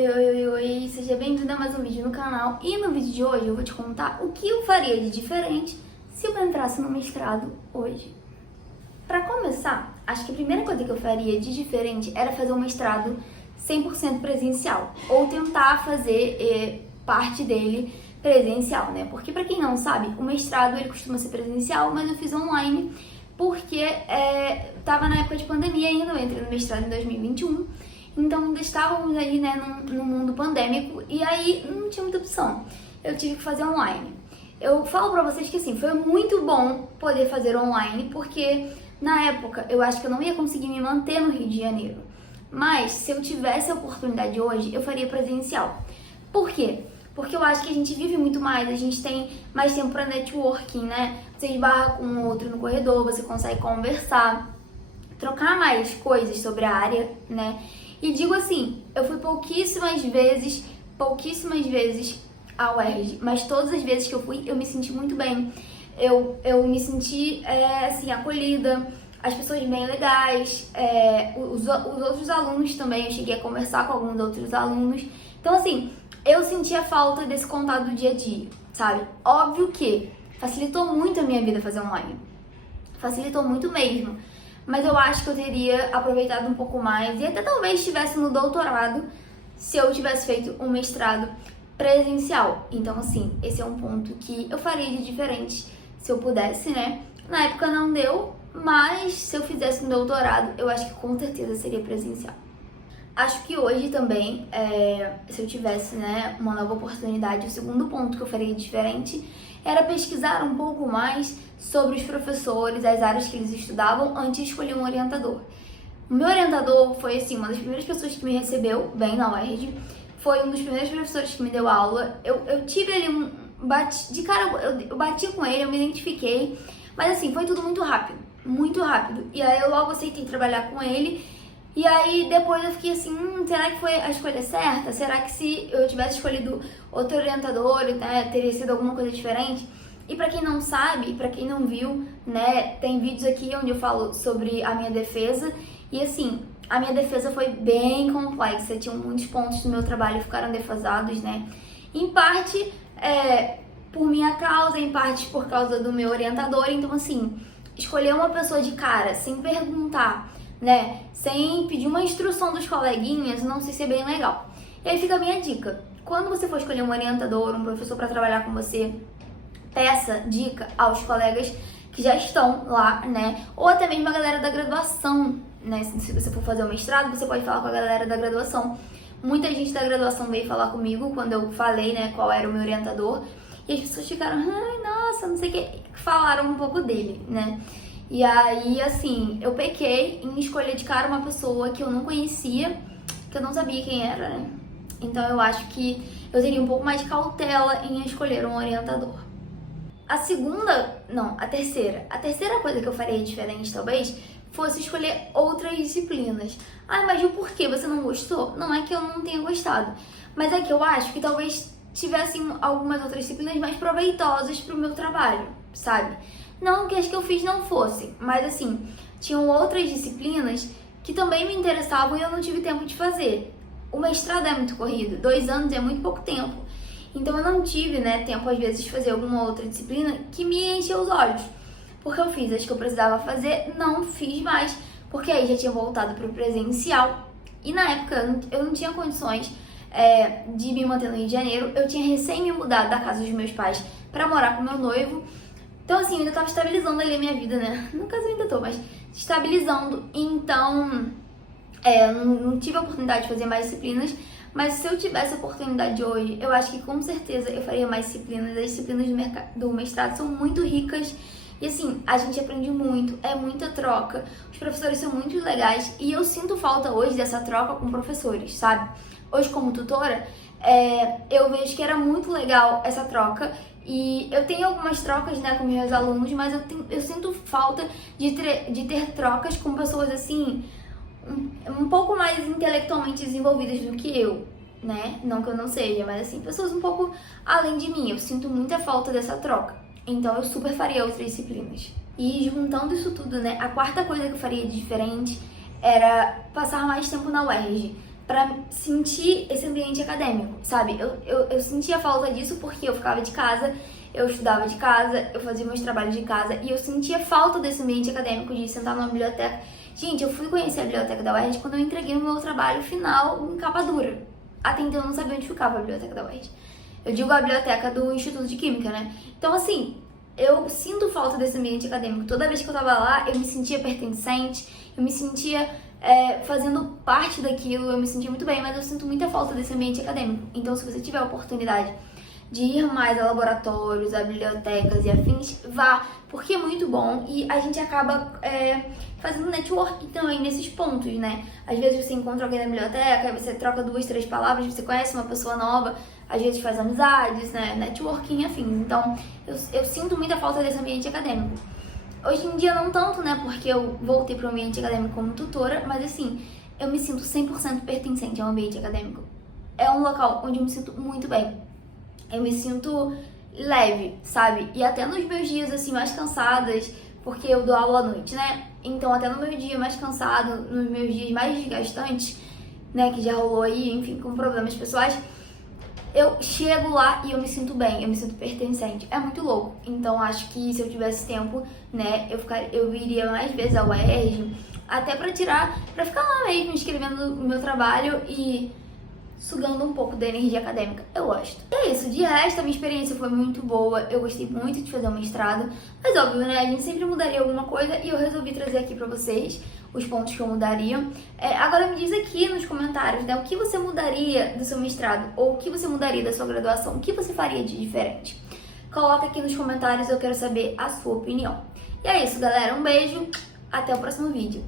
Oi, seja bem-vindo a mais um vídeo no canal. E no vídeo de hoje eu vou te contar o que eu faria de diferente se eu entrasse no mestrado hoje. Para começar, acho que a primeira coisa que eu faria de diferente era fazer um mestrado 100% presencial, ou tentar fazer parte dele presencial, né? Porque para quem não sabe, o mestrado ele costuma ser presencial, mas eu fiz online porque tava na época de pandemia ainda, eu entrei no mestrado em 2021. Então ainda estávamos aí, né, no mundo pandêmico e aí não tinha muita opção. Eu tive que fazer online. Eu falo pra vocês que assim, foi muito bom poder fazer online, porque na época eu acho que eu não ia conseguir me manter no Rio de Janeiro. Mas se eu tivesse a oportunidade hoje, eu faria presencial. Por quê? Porque eu acho que a gente vive muito mais, a gente tem mais tempo pra networking, né? Você esbarra com o outro no corredor, você consegue conversar, trocar mais coisas sobre a área, né? E digo assim, eu fui pouquíssimas vezes ao UERJ, mas todas as vezes que eu fui, eu me senti muito bem. Eu me senti, assim, acolhida, as pessoas bem legais, os outros alunos também, eu cheguei a conversar com alguns outros alunos. Então, assim, eu senti a falta desse contato do dia a dia, sabe? Óbvio que facilitou muito a minha vida fazer online. Facilitou muito mesmo. Mas eu acho que eu teria aproveitado um pouco mais e até talvez estivesse no doutorado se eu tivesse feito um mestrado presencial. Então, assim, esse é um ponto que eu faria de diferente se eu pudesse, né? Na época não deu, mas se eu fizesse um doutorado, eu acho que com certeza seria presencial. Acho que hoje também, se eu tivesse, né, uma nova oportunidade, o segundo ponto que eu faria diferente era pesquisar um pouco mais sobre os professores, as áreas que eles estudavam antes de escolher um orientador. O meu orientador foi, assim, uma das primeiras pessoas que me recebeu bem na UERJ, foi um dos primeiros professores que me deu aula. Eu tive ali de cara, eu bati com ele, eu me identifiquei, mas assim, foi tudo muito rápido, muito rápido. E aí eu logo aceitei trabalhar com ele. E aí depois eu fiquei assim, será que foi a escolha certa? Será que se eu tivesse escolhido outro orientador, né, teria sido alguma coisa diferente? E pra quem não sabe, pra quem não viu, né, tem vídeos aqui onde eu falo sobre a minha defesa. E assim, a minha defesa foi bem complexa, tinham muitos pontos do meu trabalho que ficaram defasados, né? Em parte por minha causa, em parte por causa do meu orientador. Então assim, escolher uma pessoa de cara, sem perguntar, né, sem pedir uma instrução dos coleguinhas, não sei se é bem legal. E aí fica a minha dica: quando você for escolher um orientador, um professor para trabalhar com você, peça dica aos colegas que já estão lá, né, ou até mesmo a galera da graduação, né, se você for fazer o mestrado, você pode falar com a galera da graduação. Muita gente da graduação veio falar comigo quando eu falei, né, qual era o meu orientador, e as pessoas ficaram, ai, nossa, não sei o que, falaram um pouco dele, né. E aí, assim, eu pequei em escolher de cara uma pessoa que eu não conhecia, que eu não sabia quem era, né? Então eu acho que eu teria um pouco mais de cautela em escolher um orientador. A terceira coisa que eu faria diferente, talvez, fosse escolher outras disciplinas. Ah, mas o porquê você não gostou? Não é que eu não tenha gostado, mas é que eu acho que talvez tivessem algumas outras disciplinas mais proveitosas pro meu trabalho, sabe? Não que as que eu fiz não fossem, mas assim, tinham outras disciplinas que também me interessavam e eu não tive tempo de fazer. O mestrado é muito corrido, 2 anos é muito pouco tempo. Então eu não tive, né, tempo às vezes de fazer alguma outra disciplina que me encheu os olhos. Porque eu fiz as que eu precisava fazer, não fiz mais, porque aí já tinha voltado para o presencial. E na época eu não tinha condições de me manter no Rio de Janeiro. Eu tinha recém me mudado da casa dos meus pais para morar com meu noivo. Então, assim, eu ainda tava estabilizando ali a minha vida, né? No caso, eu ainda tô, mas estabilizando. Então, eu não tive a oportunidade de fazer mais disciplinas. Mas se eu tivesse a oportunidade hoje, eu acho que com certeza eu faria mais disciplinas. As disciplinas do mestrado são muito ricas. E assim, a gente aprende muito, é muita troca. Os professores são muito legais. E eu sinto falta hoje dessa troca com professores, sabe? Hoje, como tutora, eu vejo que era muito legal essa troca. E eu tenho algumas trocas, né, com meus alunos, mas eu sinto falta de ter trocas com pessoas, assim, um pouco mais intelectualmente desenvolvidas do que eu, né? Não que eu não seja, mas assim, pessoas um pouco além de mim. Eu sinto muita falta dessa troca. Então eu super faria outras disciplinas. E juntando isso tudo, né, a quarta coisa que eu faria de diferente era passar mais tempo na UERJ. pra sentir esse ambiente acadêmico, sabe? Eu sentia falta disso porque eu ficava de casa, eu estudava de casa, eu fazia meus trabalhos de casa e eu sentia falta desse ambiente acadêmico, de sentar numa biblioteca. Gente, eu fui conhecer a biblioteca da UERJ quando eu entreguei o meu trabalho final em capa dura. Até então eu não sabia onde ficava a biblioteca da UERJ. Eu digo a biblioteca do Instituto de Química, né? Então, assim, eu sinto falta desse ambiente acadêmico. Toda vez que eu tava lá, eu me sentia pertencente, eu me sentia fazendo parte daquilo, eu me sentia muito bem, mas eu sinto muita falta desse ambiente acadêmico. Então, se você tiver a oportunidade de ir mais a laboratórios, a bibliotecas e afins, vá, porque é muito bom e a gente acaba fazendo networking também nesses pontos, né? Às vezes você encontra alguém na biblioteca, você troca 2, 3 palavras, você conhece uma pessoa nova, às vezes faz amizades, né? Networking, afim. Então, eu sinto muita falta desse ambiente acadêmico. Hoje em dia não tanto, né? Porque eu voltei para o ambiente acadêmico como tutora, mas assim, eu me sinto 100% pertencente ao ambiente acadêmico. É um local onde eu me sinto muito bem. Eu me sinto leve, sabe? E até nos meus dias, assim, mais cansadas, porque eu dou aula à noite, né? Então, até no meu dia mais cansado, nos meus dias mais desgastantes, né? Que já rolou aí, enfim, com problemas pessoais, eu chego lá e eu me sinto bem, eu me sinto pertencente. É muito louco. Então, acho que se eu tivesse tempo, né, eu iria mais vezes ao UERJ, até pra ficar lá mesmo, escrevendo o meu trabalho e sugando um pouco da energia acadêmica. Eu gosto. E é isso. De resto, a minha experiência foi muito boa. Eu gostei muito de fazer o mestrado. Mas óbvio, né? A gente sempre mudaria alguma coisa e eu resolvi trazer aqui pra vocês os pontos que eu mudaria. Agora me diz aqui nos comentários, né? O que você mudaria do seu mestrado? Ou o que você mudaria da sua graduação? O que você faria de diferente? Coloca aqui nos comentários, eu quero saber a sua opinião. E é isso, galera. Um beijo. Até o próximo vídeo.